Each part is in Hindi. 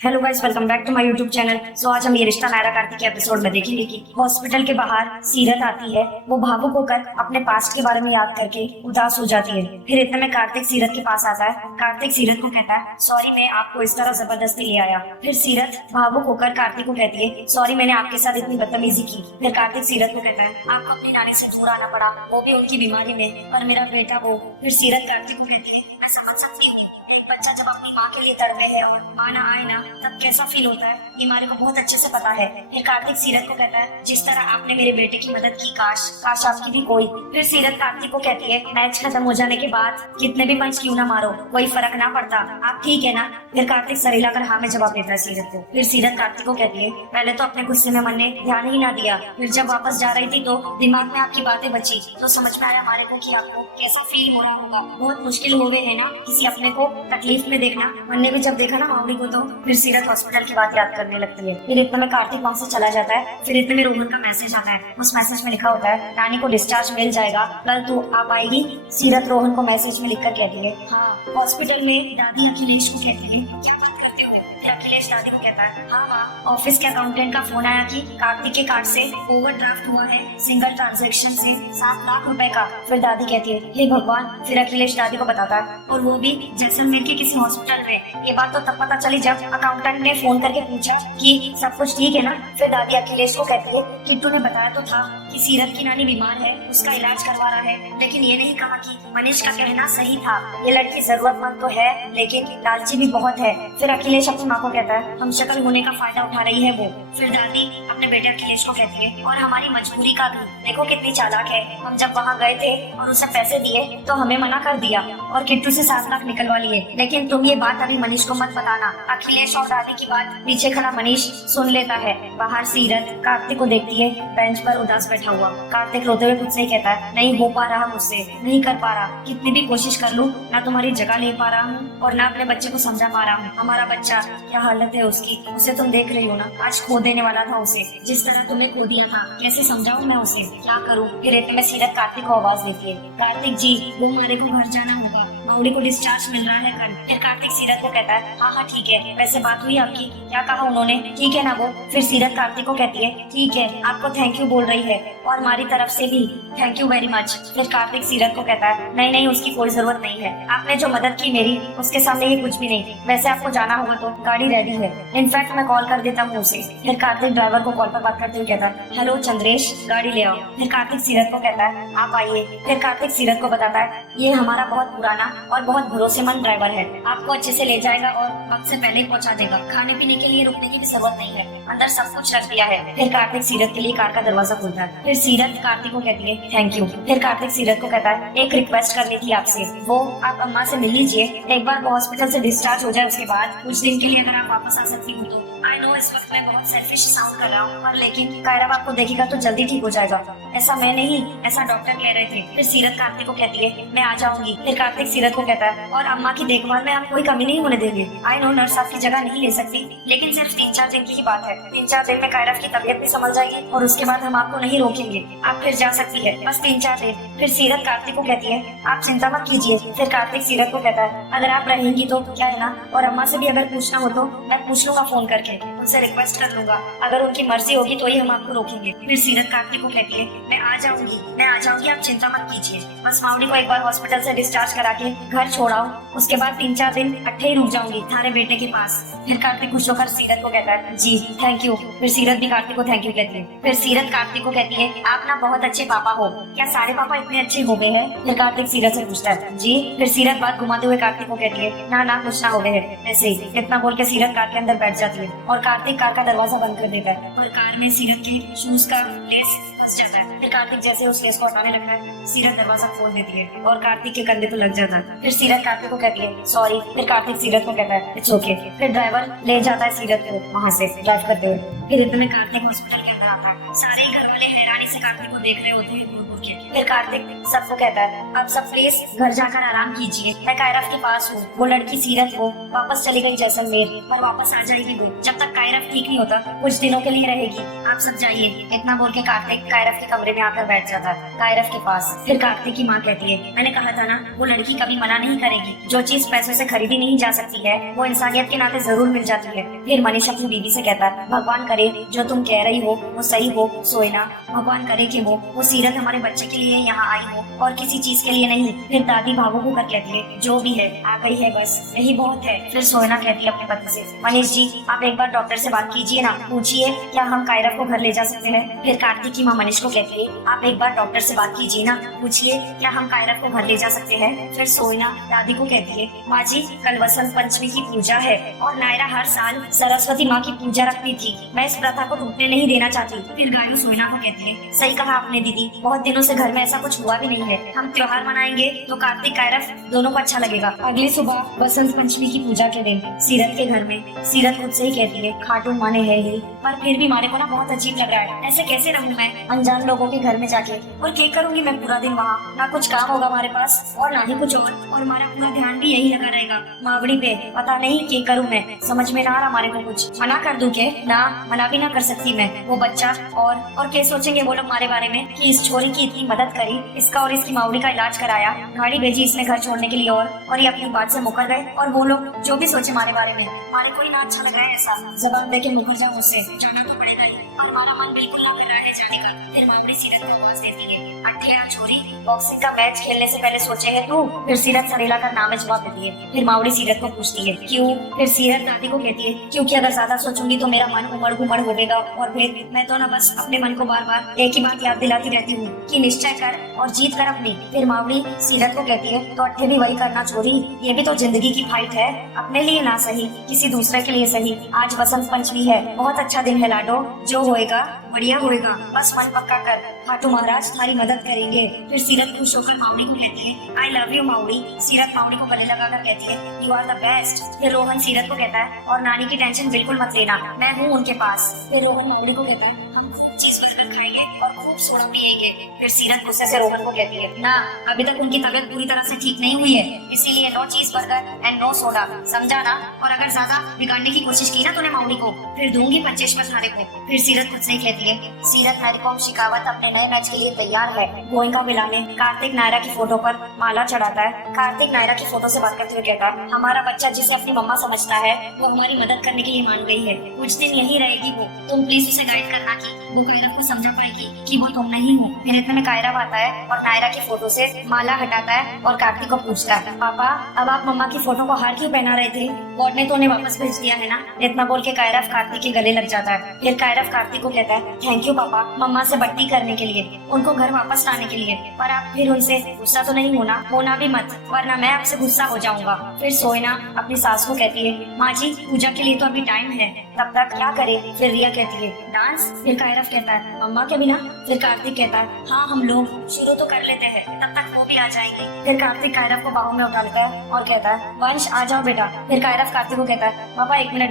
Hello guys, welcome back to my YouTube channel. आज हम ये रिश्ता नायरा कार्तिक के एपिसोड में देखेंगे कि हॉस्पिटल के बाहर सीरत आती है। वो भावुक होकर अपने पास्ट के बारे में याद करके उदास हो जाती है। फिर इतने में कार्तिक सीरत के पास आता है। कार्तिक सीरत को कहता है, सॉरी मैं आपको इस तरह जबरदस्ती ले आया। फिर सीरत भावुक होकर कार्तिक को कहती है, सॉरी मैंने आपके साथ इतनी बदतमीजी की। फिर कार्तिक सीरत को कहता है, आपको अपनी नानी से दूर आना पड़ा, वो भी उनकी बीमारी में, और मेरा बेटा वो। फिर सीरत कार्तिक को कहती है, मैं समझ सकती हूँ एक बच्चा जब अपनी माँ के लिए तड़पे है और माँ ना आए ना, तब कैसा फील होता है, ये मारे को बहुत अच्छे से पता है। फिर कार्तिक सीरत को कहता है, जिस तरह आपने मेरे बेटे की मदद की, काश काश आपकी भी कोई। फिर सीरत कार्तिक को कहती है, मैच खत्म हो जाने के बाद कितने भी पंच क्यों ना मारो, कोई फर्क ना पड़ता, आप ठीक है ना। फिर कार्तिक सरेला कर हाँ में जवाब देता है सीरत को। फिर सीरत कार्तिक को कहती है, पहले तो अपने गुस्से में मन ने ध्यान ही ना दिया, फिर जब वापस जा रही थी तो दिमाग में आपकी बातें बची, तो समझ में आया हमारे को कि आपको कैसा फील हो रहा होगा। बहुत मुश्किल हो गए है ना किसी अपने को तकलीफ में देखना। मन ने भी जब देखा ना मामूली को, तो फिर सीरत हॉस्पिटल की बात याद करने लगती है। फिर इतने में कार्तिक वहाँ से चला जाता है। फिर इतने में रोहन का मैसेज आता है। उस मैसेज में लिखा होता है, नानी को डिस्चार्ज मिल जाएगा, कल तू आ पाएगी। सीरत रोहन को मैसेज में लिखकर कहती है, हाँ। हॉस्पिटल में दादी अखिलेश को कहती है, क्या बात करते हो। फिर अखिलेश दादी को कहता है, हाँ माँ, ऑफिस के अकाउंटेंट का फोन आया कि कार्तिक के कार्ड से ओवरड्राफ्ट हुआ है सिंगल ट्रांजैक्शन से 7 लाख रुपए का। फिर दादी कहती है, हे भगवान। फिर अखिलेश दादी को बताता है, और वो भी जैसलमेर के किसी हॉस्पिटल में। ये बात तो तब पता चली जब अकाउंटेंट ने फोन करके पूछा कि सब कुछ ठीक है ना। फिर दादी अखिलेश को कहती है कि तूने बताया तो था कि सीरत की नानी बीमार है, उसका इलाज करवा रहा है, लेकिन ये नहीं कहा कि मनीष का कहना सही था, ये लड़की जरूरतमंद तो है लेकिन लालची भी बहुत है। फिर अखिलेश अपनी माँ को कहता है, हम शक्ल होने का फायदा उठा रही है वो। फिर दादी अपने बेटे अखिलेश को कहती है, और हमारी मजबूरी का भी, देखो कितनी चालाक है, हम जब वहाँ गए थे और उसे पैसे दिए तो हमें मना कर दिया और किट्टू से 7 लाख निकलवा लिए, लेकिन तुम ये बात अभी मनीष को मत बताना। अखिलेश और दादी की बात पीछे खड़ा मनीष सुन लेता है। बाहर सीरत कार्तिक को देखती है, बेंच पर उदास बैठा हुआ। कार्तिक रोते हुए खुद से ही कहता है, नहीं हो पा रहा मुझसे, नहीं कर पा रहा, कितनी भी कोशिश कर लूं, ना तुम्हारी जगह ले पा रहा हूँ और ना अपने बच्चे को समझा पा रहा हूँ। हमारा बच्चा क्या हालत है उसकी, उसे तुम देख रही हो ना, आज खो देने वाला था उसे, जिस तरह तुमने खो दिया था, कैसे समझाऊं मैं उसे, क्या करूं। फिर इतने में सीरत कार्तिक को आवाज देती है, कार्तिक जी वो हमारे को घर जाना होगा, माउली को डिस्चार्ज मिल रहा है कल। फिर कार्तिक सीरत को कहता है, हाँ हाँ ठीक है, वैसे बात हुई आपकी, क्या कहा उन्होंने, ठीक है ना वो। फिर सीरत कार्तिक को कहती है, ठीक है, आपको थैंक यू बोल रही है और हमारी तरफ से भी थैंक यू वेरी मच। फिर कार्तिक सीरत को कहता है, नहीं नहीं उसकी कोई जरूरत नहीं है, आपने जो मदद की मेरी, उसके सामने ये कुछ भी नहीं। वैसे आपको जाना होगा तो गाड़ी रेडी है, इनफैक्ट मैं कॉल कर देता हूँ उसे। फिर कार्तिक ड्राइवर को कॉल पर बात करते हुए कहता है, हेलो चंद्रेश, गाड़ी ले आओ। फिर कार्तिक सीरत को कहता है, आप आइए। फिर कार्तिक सीरत को बताता है, ये हमारा बहुत पुराना और बहुत भरोसेमंद ड्राइवर है, आपको अच्छे से ले जाएगा और वक्त से पहले ही पहुंचा देगा, खाने पीने के लिए रुकने की भी जरूरत नहीं है, अंदर सब कुछ रख दिया है। फिर कार्तिक सीरत के लिए कार का दरवाजा खोलता है। फिर सीरत कार्तिक को कहती है, थैंक यू। फिर कार्तिक सीरत को कहता है, एक रिक्वेस्ट करनी थी आपसे, वो आप अम्मा से मिल लीजिए, एक बार वो हॉस्पिटल से डिस्चार्ज हो जाए, उसके बाद कुछ दिन के लिए अगर आप वापस आ सकती हो तो। आई नो इस वक्त मैं बहुत सेल्फिश साउंड कर रहा हूँ, पर लेकिन कायरव आपको देखेगा तो जल्दी ठीक हो जाएगा, ऐसा मैं नहीं, ऐसा डॉक्टर कह रहे थे। फिर सीरत कार्तिक को कहती है, मैं आ जाऊंगी। फिर कार्तिक सीरत को कहता है, और अम्मा की देखभाल में हम कोई कमी नहीं होने देंगे। आई नो नर्स आपकी जगह नहीं ले सकती, लेकिन सिर्फ 3-4 दिन की ही बात है, 3-4 दिन में कायरव की तबीयत भी संभल जाएगी और उसके बाद हम आपको नहीं रोकेंगे, आप फिर जा सकती है, बस 3-4 दिन। फिर सीरत कार्तिक को कहती है, आप चिंता मत कीजिए। फिर कार्तिक सीरत को कहता है, अगर आप रहेंगी तो क्या है ना, और अम्मा से भी अगर पूछना हो तो मैं पूछ लूंगा फोन करके, उनसे रिक्वेस्ट कर लूंगा, अगर उनकी मर्जी होगी तो ही हम आपको रोकेंगे। फिर सीरत कार्तिक को कहती है, मैं आ जाऊंगी, आप चिंता मत कीजिए, बस माउली को एक बार हॉस्पिटल से डिस्चार्ज करा के घर छोड़ाओ, उसके बाद 3-4 दिन अट्ठे ही रुक जाऊंगी थारे बेटे के पास। फिर कार्तिक खुश होकर सीरत को कहता है, जी थैंक यू। फिर सीरत भी कार्तिक को थैंक यू कहती है। फिर सीरत कार्तिक को कहती है, आप ना बहुत अच्छे पापा हो, क्या सारे पापा इतने अच्छे हो गए हैं। फिर कार्तिक सीरत से पूछता है, जी। फिर सीरत बात घुमाते हुए कार्तिक को कहती है, ना ना कुछ ना हो गए है, ऐसे ही। इतना बोल के सीरत कार के अंदर बैठ जाती है और कार्तिक कार का दरवाजा बंद कर देता है और कार में सीरत के शूज का लेस फंस जाता है। फिर कार्तिक जैसे उस लेस को हटाने लगता है, सीरत दरवाजा खोल देती है और कार्तिक के कंधे पर लग जाता है। फिर सीरत कार्तिक को कहती है, सॉरी। फिर कार्तिक सीरत को कहता है, इट्स ओके। फिर ड्राइवर ले जाता है सीरत को वहाँ से ड्राइव करते हुए। फिर इतने में कार्तिक हॉस्पिटल के अंदर आता है। सारे ही घर वाले हैरानी से कार्तिक को देख रहे होते हैं दूर दूर के। फिर कार्तिक सबको कहता है आप सब प्लीज घर जाकर आराम कीजिए, मैं कायरफ के पास हूँ। वो लड़की सीरत को वापस चली गई जैसलमेर, पर वापस आ जाएगी वो। जब तक कायरफ ठीक नहीं होता कुछ दिनों के लिए रहेगी, आप सब जाइए। इतना बोल के कार्तिक कायरफ के कमरे में आकर बैठ जाता है कायरफ के पास। फिर कार्तिक की माँ कहती है मैंने कहा था ना वो लड़की कभी मना नहीं करेगी, जो चीज पैसों से खरीदी नहीं जा सकती है वो इंसानियत के नाते जरूर मिल जाती है। फिर मनीष अपनी बीवी से कहता है भगवान करे जो तुम कह रही हो वो सही हो सोएना, भगवान करे कि वो सीरत हमारे बच्चे के लिए यहाँ आई हो और किसी चीज के लिए नहीं। फिर दादी भावुक होकर कहती है जो भी है आ गई है बस यही बहुत है। फिर सोएना कहती है अपने पति से मनीष जी आप एक बार डॉक्टर से बात कीजिए ना, पूछिए क्या हम कायरफ को घर ले जा सकते हैं। फिर कार्तिक की माँ मनीष को कहती है आप एक बार डॉक्टर से बात कीजिए ना, पूछिए क्या हम कायरफ को घर ले जा सकते हैं। फिर सोएना दादी को कहती है माँ जी कल वसंत पंचमी की पूजा है और नायरा हर साल सरस्वती माँ की पूजा रखती थी, मैं इस प्रथा को टूटने नहीं देना चाहती। फिर गायू सोएना को कहती है सही कहा आपने दीदी, बहुत दिनों से घर में ऐसा कुछ हुआ भी नहीं है, हम त्योहार मनाएंगे तो कार्तिक कायरफ दोनों को अच्छा लगेगा। अगली सुबह वसंत पंचमी की पूजा के दिन सीरत के घर में सीरत खुद से ही कहती है खाटू माने है ही, पर फिर भी मारे को ना बहुत अजीब लग रहा है, ऐसे कैसे रहूं मैं अनजान लोगों के घर में जाके, और क्या करूंगी मैं पूरा दिन वहाँ, ना कुछ काम होगा हमारे पास और ना ही कुछ और हमारा पूरा ध्यान भी यही लगा रहेगा मावड़ी पे, पता नहीं क्या करूं मैं, समझ में ना आ रहा हमारे को कुछ। मना कर दूं के ना, मना भी ना कर सकती मैं, वो बच्चा और क्या सोचेंगे वो लोग हमारे बारे में कि इस छोरी की इतनी मदद करी, इसका और इसकी मावड़ी का इलाज कराया, गाड़ी भेजी इसने घर छोड़ने के लिए और ये अपनी बात से मुकर गए, और वो लोग जो भी सोचे हमारे बारे में, हमारे को ही ना अच्छा लग रहा है ऐसा, जबान देके मुकर जाओ मुझसे, जाना तो पड़ेगा ही, और हमारा मन बिल्कुल ना कर रहा है जाने का। फिर मावड़ी सीरत को आवाज देती है अठे छोरी बॉक्सिंग का मैच खेलने से पहले सोचे है तू। फिर सीरत सरेला का नाम जवाब देती है। फिर मावड़ी सीरत को पूछती है क्यों। फिर सीरत दादी को कहती है क्योंकि अगर ज्यादा सोचूंगी तो मेरा मन उमड़ घुमड़ होगा, और फिर मैं तो ना बस अपने मन को बार बार एक ही बात याद दिलाती रहती हूँ कि निश्चय कर और जीत कर अपनी। फिर मावड़ी सीरत को कहती है तो अट्ठे भी वही करना छोरी, ये भी तो जिंदगी की फाइट है, अपने लिए ना सही किसी दूसरे के लिए सही। आज वसंत पंचमी है, बहुत अच्छा दिन है लाडो, जो होएगा बढ़िया होएगा, बस मन पक्का कर, खाटू महाराज तुम्हारी मदद करेंगे। फिर सीरत खुश होकर मावड़ी को कहती है आई लव यू मावड़ी। सीरत मावड़ी को गले लगाकर कहती है यू आर द बेस्ट। फिर रोहन सीरत को कहता है और नानी की टेंशन बिल्कुल मत लेना, मैं हूँ उनके पास। फिर रोहन मावड़ी को कहता है हम चीज बर्गर खाएंगे और खूब सोडा पिएंगे। फिर सीरत गुस्से से रोहन को कहती है ना, अभी तक उनकी तबीयत पूरी तरह से ठीक नहीं हुई है, इसीलिए नो चीज बर्गर एंड नो सोडा, समझा ना, और अगर ज्यादा बिगाड़ने की कोशिश की ना तूने मावड़ी को फिर दूंगी 25 थारे को। फिर सीरत खुद से ही कहती है सीरत मैरीकॉम शिकावत अपने नए मैच के लिए तैयार है। गोइंका मिलाने कार्तिक नायरा की फोटो पर माला चढ़ाता है। कार्तिक नायरा की फोटो से बात करते हुए कहता है हमारा बच्चा जिसे अपनी मम्मा समझता है वो हमारी मदद करने के लिए मान गई है, कुछ दिन यही रहेगी वो, तुम प्लीज उसे गाइड करना कि वो कायरफ को समझा पाएगी कि वो तुम नहीं हो। फिर इतने में कायरफ आता है और नायरा की फोटो से माला हटाता है और कार्तिक को पूछता है पापा अब आप मम्मा की फोटो को हार क्यों पहना रहे थे, गॉड ने तो उन्हें वापस भेज दिया है ना। इतना बोल के कायरफ कार्तिक के गले लग जाता है। फिर कायरफ कार्तिक को कहता है थैंक यू पापा मम्मा से बट्टी करने के लिए, उनको घर वापस लाने के लिए, पर आप फिर उनसे गुस्सा तो नहीं होना भी मत, वरना मैं आपसे गुस्सा हो जाऊंगा। फिर सोएना अपनी सास को कहती है माँ जी पूजा के लिए तो अभी टाइम है, तब तक क्या करे। फिर रिया कहती है डांस। फिर कायरफ कहता है मम्मा के बिना। फिर कार्तिक कहता है हाँ हम लोग शुरू तो कर लेते हैं, तब तक वो भी आ जाएंगे। फिर कार्तिक कायरफ को बाहों में उठाता है और कहता है वंश आ जाओ बेटा। फिर कायरफ कार्तिक को कहता है पापा एक मिनट।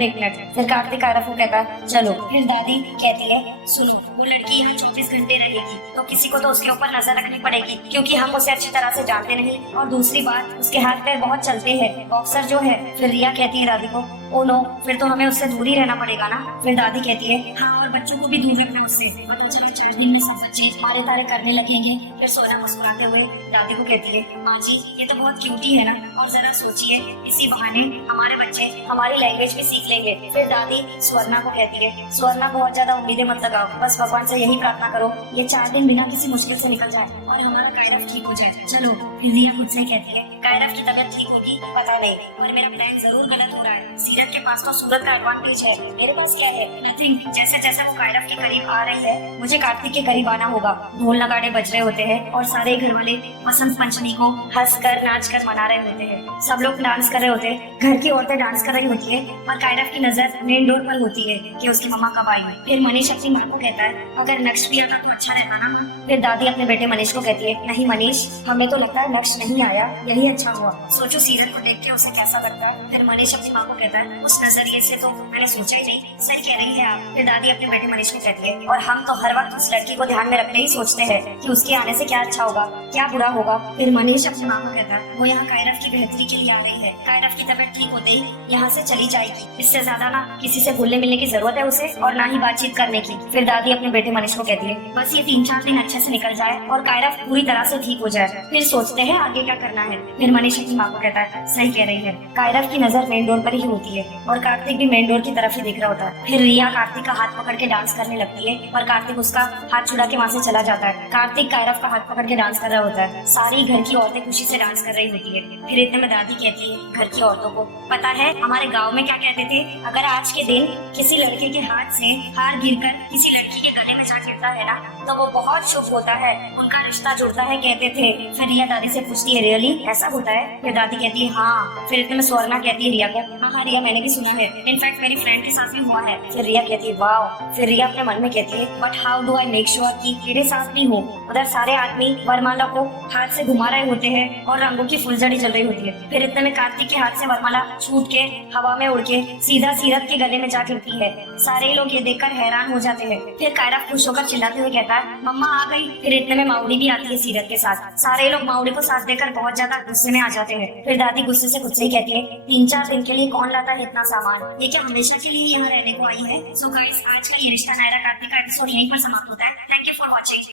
फिर कार्तिक कायरफ को कहता है चलो। फिर दादी कहती है सुनो वो लड़की यहाँ 24 घंटे रहेगी तो किसी को तो उसके ऊपर नजर रखनी पड़ेगी, क्योंकि हम उसे अच्छी तरह से जानते नहीं, और दूसरी बात उसके हाथ पैर बहुत चलते हैं, बॉक्सर जो है। फिर रिया कहती है दादी को ओ नो फिर तो हमें उससे दूर ही रहना पड़ेगा ना। फिर दादी कहती है हाँ और बच्चों को भी दूर रखना उससे, पता चलो 4 दिन में सब बच्चे मारे तारे करने लगेंगे। फिर सोना मुस्कुराते हुए दादी को कहती है माँ जी ये तो बहुत क्यूट ही है ना, और जरा सोचिए इसी बहाने हमारे बच्चे हमारी लैंग्वेज भी सीख लेंगे। फिर दादी स्वर्णा को कहती है स्वर्णा बहुत ज्यादा उम्मीदें मत लगाओ, बस भगवान से यही प्रार्थना करो ये 4 दिन बिना किसी मुश्किल से निकल जाए और हमारा कायरफ ठीक हो जाए। चलो। फिर रिया खुद से कहती है कायरफ की तबीयत ठीक होगी पता नहीं, और मेरा प्लान जरूर गलत हो रहा है, सीरत के पास तो सूरत का एडवांटेज है, मेरे पास क्या है नथिंग। जैसे जैसे वो कायरफ के करीब आ रही है मुझे कार्तिक के करीब आना होगा। ढोल नगाड़े बज रहे होते हैं और सारे घर वाले वसंत पंचमी को हंस कर नाच कर मना रहे होते हैं, सब लोग डांस कर रहे होते हैं, घर की औरतें डांस कर रही होती है और कायरफ की नजर मेन डोर पर होती है कि उसकी मम्मा कब आई। फिर मनीष अपनी माँ को कहता है अगर नक्श भी आता तो अच्छा रहता ना। फिर दादी अपने बेटे मनीष को कहती है नहीं मनीष हमें तो लगता है नक्श नहीं आया, यही अच्छा हुआ। सोचो सीरत को देख के उसे कैसा लगता है। फिर मनीष अपनी माँ को कहता है, उस नजरिए से तो मैंने सोचा ही नहीं। सही कह रही है आप। फिर दादी अपने बेटे मनीष को कहती है, और हम तो हर वक्त उस लड़की को ध्यान में रखते ही सोचते हैं कि उसके आने से क्या अच्छा होगा, क्या बुरा होगा। फिर मनीष अपनी माँ को कहता है, वो यहाँ कायरव की बेहतरी के लिए आ रही है। कायरव की तबीयत ठीक होते ही यहाँ से चली जाएगी। इससे ज्यादा ना किसी से घुलने मिलने की जरूरत है उसे, और ना ही बातचीत करने की। फिर दादी अपने बेटे मनीष को कहती है, बस ये 3-4 दिन अच्छे से निकल जाए और कायरव पूरी तरह से ठीक हो जाए, फिर सोचते हैं आगे क्या करना है। फिर मनीष अपनी माँ को कहता है, सही कह रही है। कायरव की नजर मेन डोर पर ही होती है और कार्तिक भी मेन डोर की तरफ ही देख रहा होता है। फिर रिया कार्तिक का हाथ पकड़ के डांस करने लगती है, पर कार्तिक उसका हाथ छुड़ा के वहाँ से चला जाता है। कार्तिक कायरव का हाथ पकड़ के डांस कर रहा होता है। सारी घर की औरतें खुशी से डांस कर रही होती है। फिर इतने में दादी कहती है घर की औरतों को, पता है हमारे गाँव में क्या कहते थे, अगर आज के दिन किसी लड़के के हाथ से हार गिरकर किसी लड़की के गले में जा गिरता है ना, तो वो बहुत शुभ होता है, उनका रिश्ता जुड़ता है कहते थे। फिर रिया दादी से पूछती है, रियली ऐसा होता है? फिर दादी कहती है हाँ। फिर इतने में स्वर्णा कहती है रिया को, हाँ रिया मैंने भी सुना है, इनफैक्ट मेरी फ्रेंड के साथ भी हुआ है। फिर रिया कहती है वाह। फिर रिया अपने मन में कहती है, but how do I make sure कि मेरे साथ भी हो। उधर सारे आदमी वरमाला को हाथ से घुमा रहे होते हैं और रंगों की फुलझड़ी जल रही होती है। फिर इतने में कार्तिक के हाथ से वरमाला छूट के हवा में उड़ के सीधा सीरत के गले में जा गिरती है। सारे लोग ये देखकर हैरान हो जाते हैं। फिर कायरव खुश होकर चिल्लाते हुए कहता है, मम्मा आ गई। फिर इतने में माउड़ी भी आती है सीरत के साथ। सारे लोग माउड़ी को साथ देकर बहुत ज्यादा गुस्से में आ जाते हैं। फिर दादी गुस्से से खुद से ही कहती है, 3-4 दिन के लिए कौन लाता है इतना सामान, ये क्या हमेशा के लिए यहाँ रहने को आई है। सो गाइस, आज का ये रिश्ता नायरा कार्तिक का एपिसोड यहीं पर समाप्त होता है। Thank you for watching.